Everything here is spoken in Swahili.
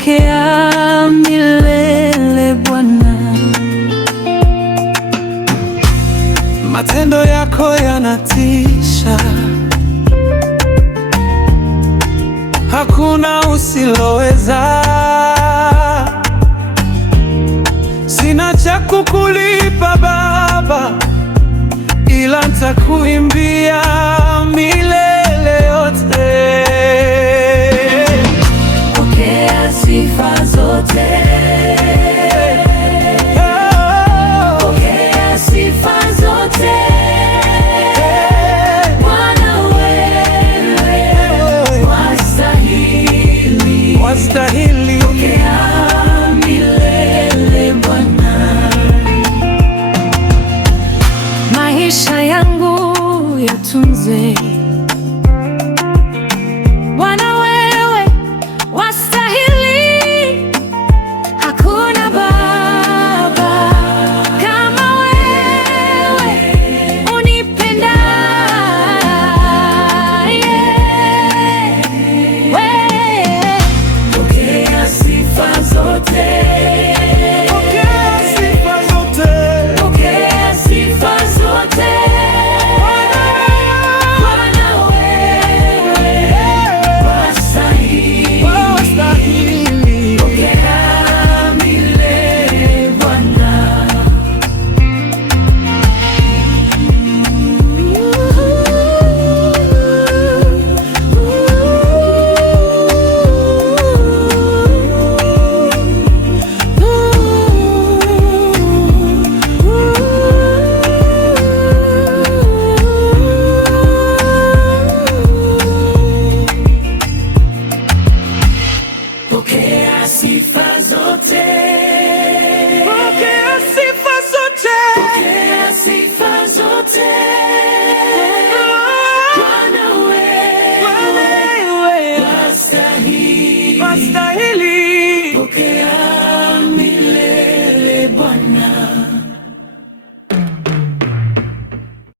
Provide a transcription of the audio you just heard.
pokea milele Bwana. Matendo yako yanatisha, hakuna usiloweza. Sina cha kukulipa Baba, ila nitakuimbia milele yote. Pokea sifa zote, pokea sifa zote Bwana, wewe wastahili, wastahili. pokea milele Bwana. Maisha yangu yatunze Bwana, wewe wastahili. Hakuna Baba kama wewe unipendaye. Wewe pokea sifa zote,